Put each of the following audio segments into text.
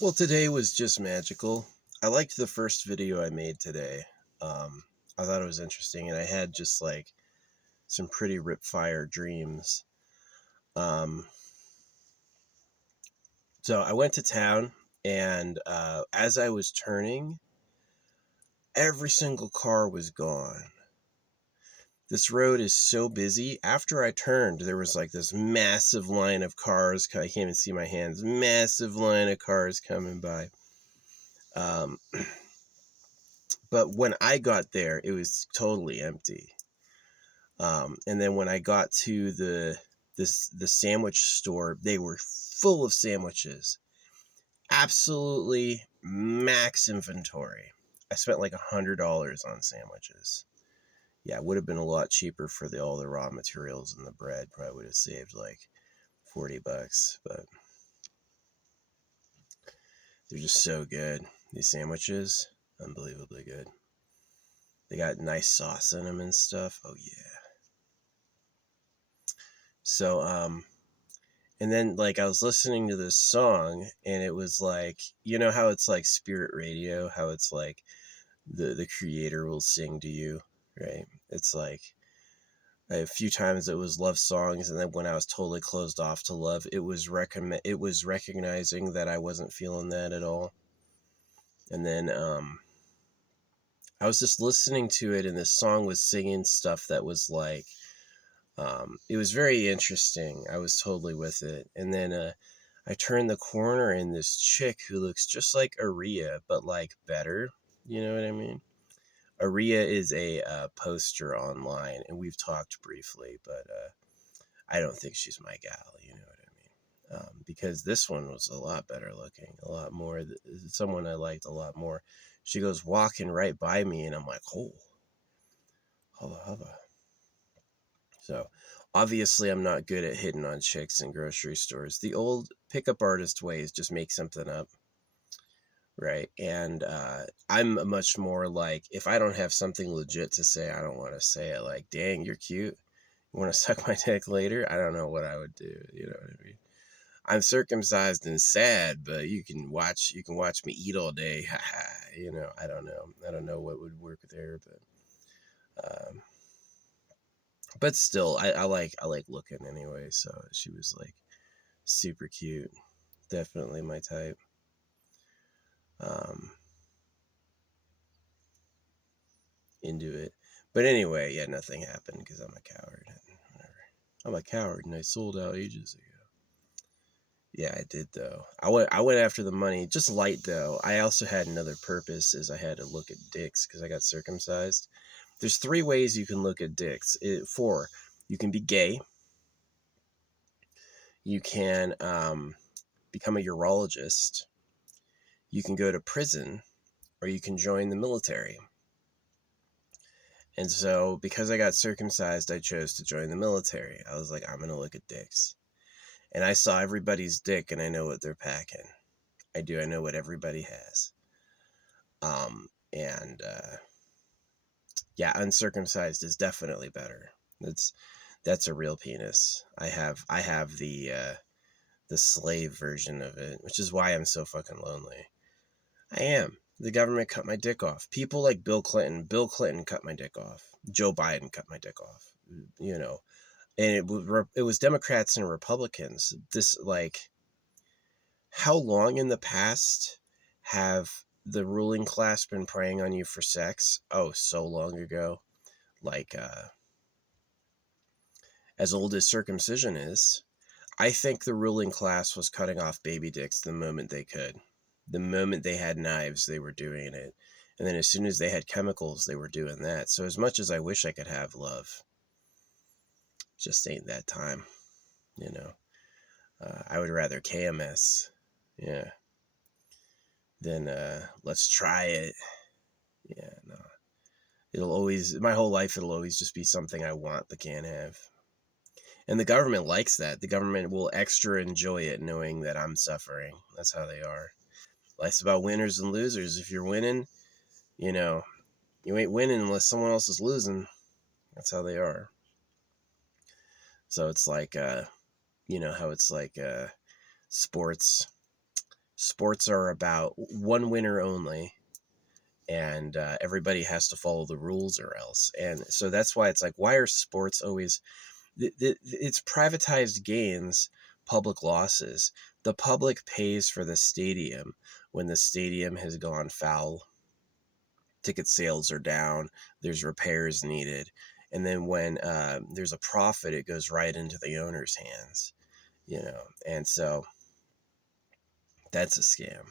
Well, today was just magical. I liked the first video I made today. I thought it was interesting, and I had just like some pretty rip fire dreams. Um, so I went to town, and as I was turning, every single car was gone. This road is so busy. After I turned, there was like this massive line of cars. I can't even see my hands. Massive line of cars coming by. Um, but when I got there, it was totally empty. And then when I got to the sandwich store, they were full of sandwiches. Absolutely max inventory. I spent like $100 on sandwiches. Yeah, it would have been a lot cheaper for all the raw materials and the bread. Probably would have saved like $40, but they're just so good. These sandwiches, unbelievably good. They got nice sauce in them and stuff. Oh yeah. So and then like I was listening to this song, and it was like, you know how it's like spirit radio, how it's like the creator will sing to you, right? It's like a few times it was love songs, and then when I was totally closed off to love, it was recognizing that I wasn't feeling that at all. And then I was just listening to it, and this song was singing stuff that was like it was very interesting. I was totally with it. And then I turned the corner, and this chick who looks just like Aria, but like better. You know what I mean? Aria is a poster online, and we've talked briefly, but I don't think she's my gal. You know what I mean? Because this one was a lot better looking, a lot more. Someone I liked a lot more. She goes walking right by me, and I'm like, oh, hubba hubba. So obviously I'm not good at hitting on chicks in grocery stores. The old pickup artist way is just make something up, right? And I'm much more like, if I don't have something legit to say, I don't want to say it. Like, dang, you're cute. You want to suck my dick later? I don't know what I would do. You know what I mean? I'm circumcised and sad, but you can watch me eat all day. You know, I don't know. I don't know what would work there, but still, I like looking anyway. So she was like super cute, definitely my type. Um, into it, but anyway, yeah, nothing happened because I'm a coward. Whatever. I'm a coward, and I sold out ages ago. Yeah, I did though. I went after the money, just light though. I also had another purpose, is I had to look at dicks because I got circumcised. There's 3 ways you can look at dicks. Four. You can be gay. You can become a urologist. You can go to prison, or you can join the military. And so, because I got circumcised, I chose to join the military. I was like, I'm going to look at dicks. And I saw everybody's dick, and I know what they're packing. I do. I know what everybody has. And yeah, uncircumcised is definitely better. That's a real penis. I have the slave version of it, which is why I'm so fucking lonely. I am. The government cut my dick off. People like Bill Clinton. Bill Clinton cut my dick off. Joe Biden cut my dick off. You know, and it was Democrats and Republicans. This, like, how long in the past have the ruling class been preying on you for sex? Oh, so long ago. Like, as old as circumcision is. I think the ruling class was cutting off baby dicks the moment they could. The moment they had knives, they were doing it. And then as soon as they had chemicals, they were doing that. So as much as I wish I could have love, just ain't that time, you know. I would rather KMS, yeah, than let's try it. Yeah, no. My whole life, it'll always just be something I want but can't have. And the government likes that. The government will extra enjoy it knowing that I'm suffering. That's how they are. Life's about winners and losers. If you're winning, you know, you ain't winning unless someone else is losing. That's how they are. So it's like, you know, how it's like sports sports are about one winner only, and everybody has to follow the rules or else. And so that's why it's like, why are sports always, it's privatized gains, public losses. The public pays for the stadium when the stadium has gone foul. Ticket sales are down. There's repairs needed. And then when there's a profit, it goes right into the owner's hands, you know. And so that's a scam.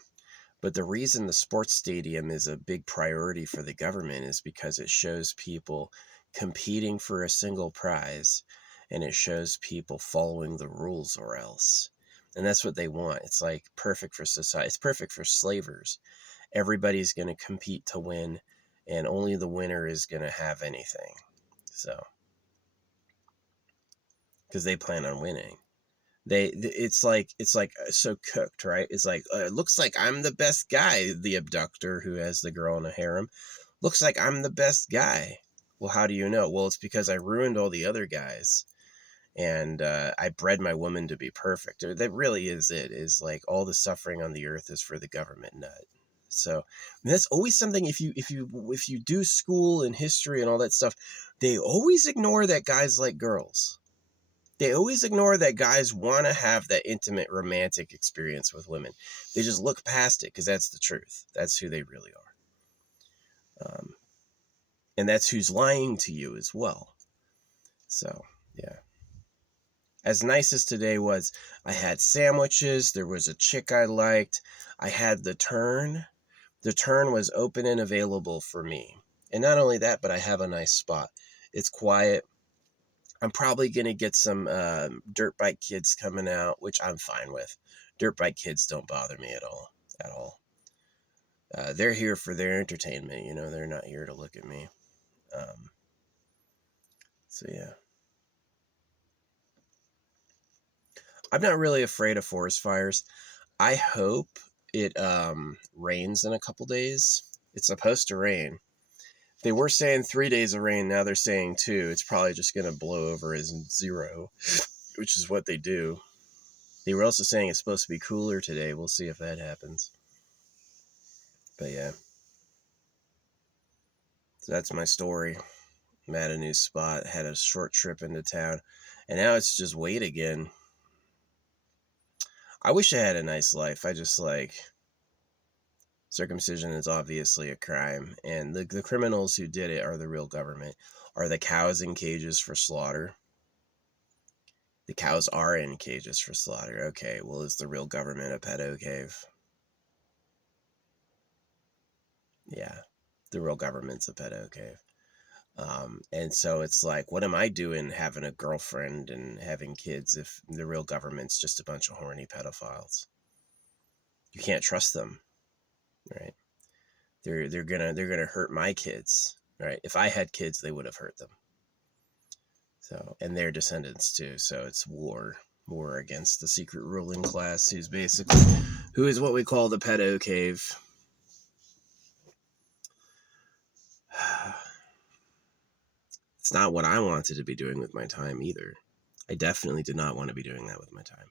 But the reason the sports stadium is a big priority for the government is because it shows people competing for a single prize, and it shows people following the rules or else. And that's what they want. It's like perfect for society. It's perfect for slavers. Everybody's going to compete to win, and only the winner is going to have anything. So, because they plan on winning. It's like so cooked, right? It's like, it looks like I'm the best guy. The abductor who has the girl in a harem looks like I'm the best guy. Well, how do you know? Well, it's because I ruined all the other guys, and I bred my woman to be perfect. That really is it. Is like all the suffering on the earth is for the government nut. So that's always something. If you do school and history and all that stuff, they always ignore that guys like girls. They always ignore that guys want to have that intimate romantic experience with women. They just look past it because that's the truth. That's who they really are. And that's who's lying to you as well. So, yeah. As nice as today was, I had sandwiches. There was a chick I liked. I had the turn. The turn was open and available for me. And not only that, but I have a nice spot. It's quiet. I'm probably going to get some dirt bike kids coming out, which I'm fine with. Dirt bike kids don't bother me at all. At all. They're here for their entertainment. You know, they're not here to look at me. So, yeah. I'm not really afraid of forest fires. I hope it rains in a couple days. It's supposed to rain. They were saying 3 days of rain. Now they're saying 2. It's probably just going to blow over as 0, which is what they do. They were also saying it's supposed to be cooler today. We'll see if that happens. But yeah. So that's my story. I'm at a new spot. Had a short trip into town. And now it's just wait again. I wish I had a nice life. I just like... Circumcision is obviously a crime. And the criminals who did it are the real government. Are the cows in cages for slaughter? The cows are in cages for slaughter. Okay, well, is the real government a pedo cave? Yeah, the real government's a pedo cave. And so it's like, what am I doing having a girlfriend and having kids if the real government's just a bunch of horny pedophiles? You can't trust them, right? They're gonna hurt my kids, right? If I had kids, they would have hurt them. So, and their descendants too. So it's war against the secret ruling class, who is what we call the pedo cave. It's not what I wanted to be doing with my time either. I definitely did not want to be doing that with my time.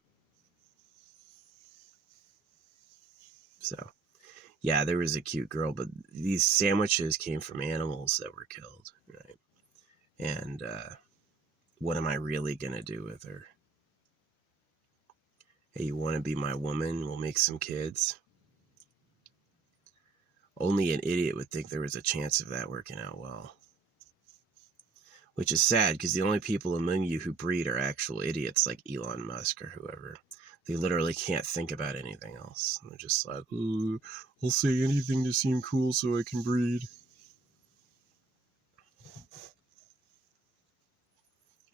So, yeah, there was a cute girl, but these sandwiches came from animals that were killed, right? And what am I really going to do with her? Hey, you want to be my woman? We'll make some kids. Only an idiot would think there was a chance of that working out well. Which is sad, because the only people among you who breed are actual idiots like Elon Musk or whoever. They literally can't think about anything else. They're just like, oh, I'll say anything to seem cool so I can breed.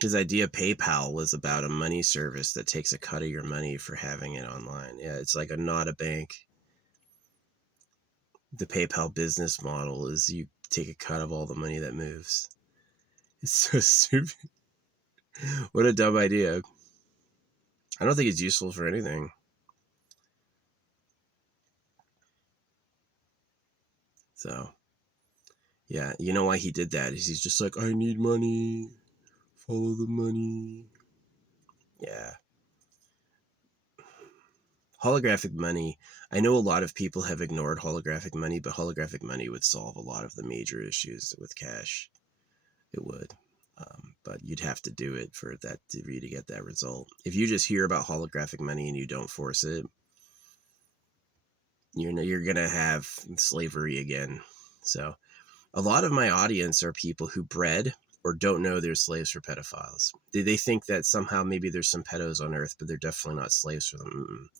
His idea, PayPal, was about a money service that takes a cut of your money for having it online. Yeah, it's like not a bank. The PayPal business model is you take a cut of all the money that moves. It's so stupid. What a dumb idea. I don't think it's useful for anything. So, yeah, you know why he did that? Is he's just like, I need money. Follow the money. Yeah. Holographic money, I know a lot of people have ignored holographic money, but holographic money would solve a lot of the major issues with cash. It would. But you'd have to do it for you to get that result. If you just hear about holographic money and you don't force it, you're gonna have slavery again. So a lot of my audience are people who bred or don't know they're slaves for pedophiles. They think that somehow maybe there's some pedos on Earth, but they're definitely not slaves for them.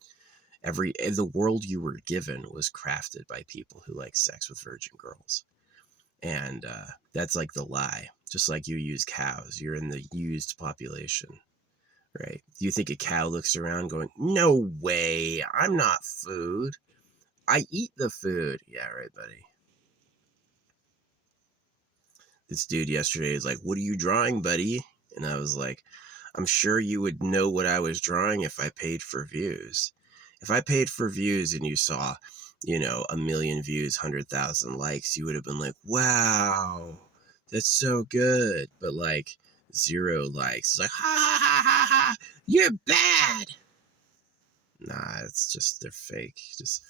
The world you were given was crafted by people who like sex with virgin girls. And that's like the lie. Just like you use cows, you're in the used population, right? Do you think a cow looks around going, no way, I'm not food. I eat the food. Yeah, right, buddy. This dude yesterday is like, what are you drawing, buddy? And I was like, I'm sure you would know what I was drawing if I paid for views. If I paid for views and you saw, 1,000,000 views, 100,000 likes, you would have been like, wow, that's so good. But like 0 likes, it's like, ha ha ha ha ha, you're bad. Nah, it's just, they're fake. Just,